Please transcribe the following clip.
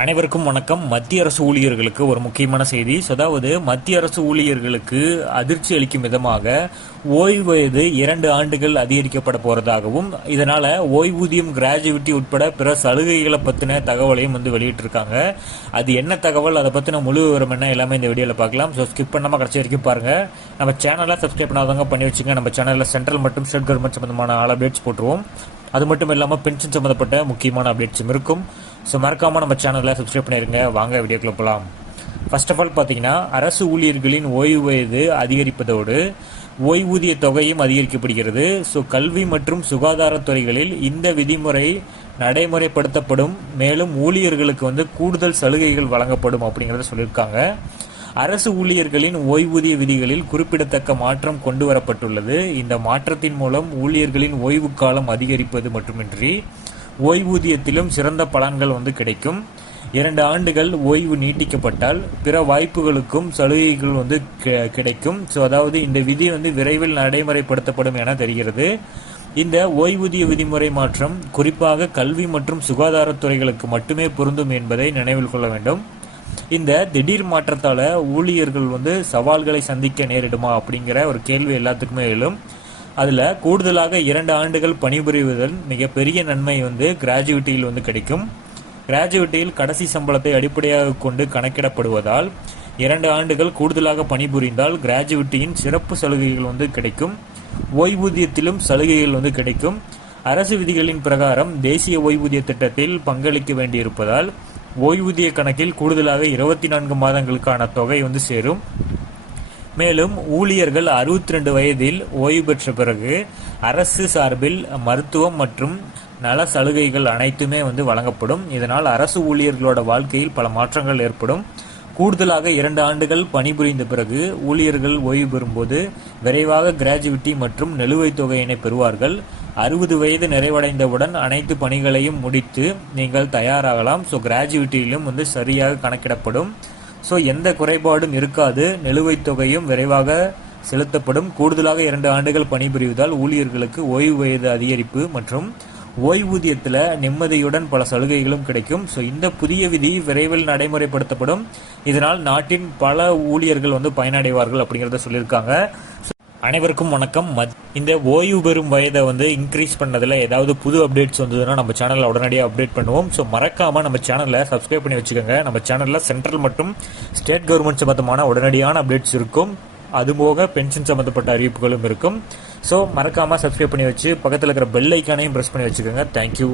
அனைவருக்கும் வணக்கம். மத்திய அரசு ஊழியர்களுக்கு ஒரு முக்கியமான செய்தி. அதாவது மத்திய அரசு ஊழியர்களுக்கு அதிர்ச்சி அளிக்கும் விதமாக ஓய்வு வயது 2 ஆண்டுகள் அதிகரிக்கப்பட போறதாகவும் இதனால ஓய்வூதியம், கிராஜுவிட்டி உட்பட பிற சலுகைகளை பத்தின தகவலையும் வெளியிட்டிருக்காங்க. அது என்ன தகவல், அதை பத்தின முழு விவரம் என்ன, எல்லாமே இந்த வீடியோல பார்க்கலாம். ஸோ ஸ்கிப் பண்ணாம கடைசி வரைக்கும் பாருங்க. நம்ம சேனலை சப்ஸ்கிரைப் பண்ணாதவங்க பண்ணி வச்சுங்க. நம்ம சேனல்ல சென்ட்ரல் மற்றும் ஸ்டேட் கவர்மெண்ட் சம்பந்தமான ஆல் அப்டேட்ஸ் போட்டுருவோம். அது மட்டும் இல்லாமல் பென்ஷன் சம்மந்தப்பட்ட முக்கியமான அப்டேட்ஸும் இருக்கும். ஸோ மறக்காமல் நம்ம சேனலில் சப்ஸ்கிரைப் பண்ணிடுங்க. வாங்க வீடியோக்குள்ள போகலாம். ஃபர்ஸ்ட் ஆஃப் ஆல் பார்த்தீங்கன்னா, அரசு ஊழியர்களின் ஓய்வு வயது அதிகரிப்பதோடு ஓய்வூதிய தொகையும் அதிகரிக்கப்படுகிறது. ஸோ கல்வி மற்றும் சுகாதாரத்துறைகளில் இந்த விதிமுறை நடைமுறைப்படுத்தப்படும். மேலும் ஊழியர்களுக்கு கூடுதல் சலுகைகள் வழங்கப்படும் அப்படிங்கிறத சொல்லியிருக்காங்க. அரசு ஊழியர்களின் ஓய்வூதிய விதிகளில் குறிப்பிடத்தக்க மாற்றம் கொண்டு வரப்பட்டுள்ளது. இந்த மாற்றத்தின் மூலம் ஊழியர்களின் ஓய்வு காலம் அதிகரிப்பது மட்டுமின்றி ஓய்வூதியத்திலும் சிறந்த பலன்கள் கிடைக்கும். 2 ஆண்டுகள் ஓய்வு நீட்டிக்கப்பட்டால் பிற வாய்ப்புகளுக்கும் சலுகைகள் கிடைக்கும். ஸோ அதாவது இந்த விதி விரைவில் நடைமுறைப்படுத்தப்படும் என தெரிகிறது. இந்த ஓய்வூதிய விதிமுறை மாற்றம் குறிப்பாக கல்வி மற்றும் சுகாதாரத்துறைகளுக்கு மட்டுமே பொருந்தும் என்பதை நினைவில் கொள்ள வேண்டும். இந்த திடீர் மாற்றத்தால ஊழியர்கள் சவால்களை சந்திக்க நேரிடுமா அப்படிங்கிற ஒரு கேள்வி எல்லாத்துக்குமே எழும். அதுல கூடுதலாக 2 ஆண்டுகள் பணிபுரிவதன் மிகப்பெரிய நன்மை கிராஜுவிட்டியில் கிடைக்கும். கிராஜுவிட்டியில் கடைசி சம்பளத்தை அடிப்படையாக கொண்டு கணக்கிடப்படுவதால் 2 ஆண்டுகள் கூடுதலாக பணிபுரிந்தால் கிராஜுவிட்டியின் சிறப்பு சலுகைகள் கிடைக்கும். ஓய்வூதியத்திலும் சலுகைகள் கிடைக்கும். அரசு விதிகளின் பிரகாரம் தேசிய ஓய்வூதிய திட்டத்தில் பங்களிக்க வேண்டியிருப்பதால் ஓய்வூதிய கணக்கில் கூடுதலாக 24 மாதங்களுக்கான தொகை சேரும். மேலும் ஊழியர்கள் 62 வயதில் ஓய்வு பெற்ற பிறகு அரசு சார்பில் மருத்துவம் மற்றும் நல சலுகைகள் அனைத்துமே வழங்கப்படும். இதனால் அரசு ஊழியர்களோட வாழ்க்கையில் பல மாற்றங்கள் ஏற்படும். கூடுதலாக 2 ஆண்டுகள் பணிபுரிந்த பிறகு ஊழியர்கள் ஓய்வு பெறும்போது விரைவாக கிராஜுவிட்டி மற்றும் நிலுவைத் தொகையினை பெறுவார்கள். 60 வயது நிறைவடைந்தவுடன் அனைத்து பணிகளையும் முடித்து நீங்கள் தயாராகலாம். ஸோ கிராஜுவிட்டியிலும் சரியாக கணக்கிடப்படும். ஸோ எந்த குறைபாடும் இருக்காது. நிலுவைத் தொகையும் விரைவாக செலுத்தப்படும். கூடுதலாக 2 ஆண்டுகள் பணிபுரிவதால் ஊழியர்களுக்கு ஓய்வு வயது அதிகரிப்பு மற்றும் ஓய்வூதியத்தில் நிம்மதியுடன் பல சலுகைகளும் கிடைக்கும். ஸோ இந்த புதிய விதி விரைவில் நடைமுறைப்படுத்தப்படும். இதனால் நாட்டின் பல ஊழியர்கள் பயனடைவார்கள் அப்படிங்கிறத சொல்லியிருக்காங்க. அனைவருக்கும் வணக்கம். இந்த ஓய்வு பெறும் வயதை இன்க்ரீஸ் பண்ணதில் ஏதாவது புது அப்டேட்ஸ் வந்ததுன்னா நம்ம சேனலில் உடனடியாக அப்டேட் பண்ணுவோம். ஸோ மறக்காம நம்ம சேனலில் சப்ஸ்கிரைப் பண்ணி வச்சுக்கோங்க. நம்ம சேனலில் சென்ட்ரல் மற்றும் ஸ்டேட் கவர்மெண்ட் சம்பந்தமான உடனடியான அப்டேட்ஸ் இருக்கும். அதுபோக பென்ஷன் சம்பந்தப்பட்ட அறிவிப்புகளும் இருக்கும். ஸோ மறக்காம சப்ஸ்கிரைப் பண்ணி வச்சு பக்கத்தில் இருக்கிற பெல் ஐக்கானையும் ப்ரெஸ் பண்ணி வச்சுக்கோங்க. தேங்க்யூ.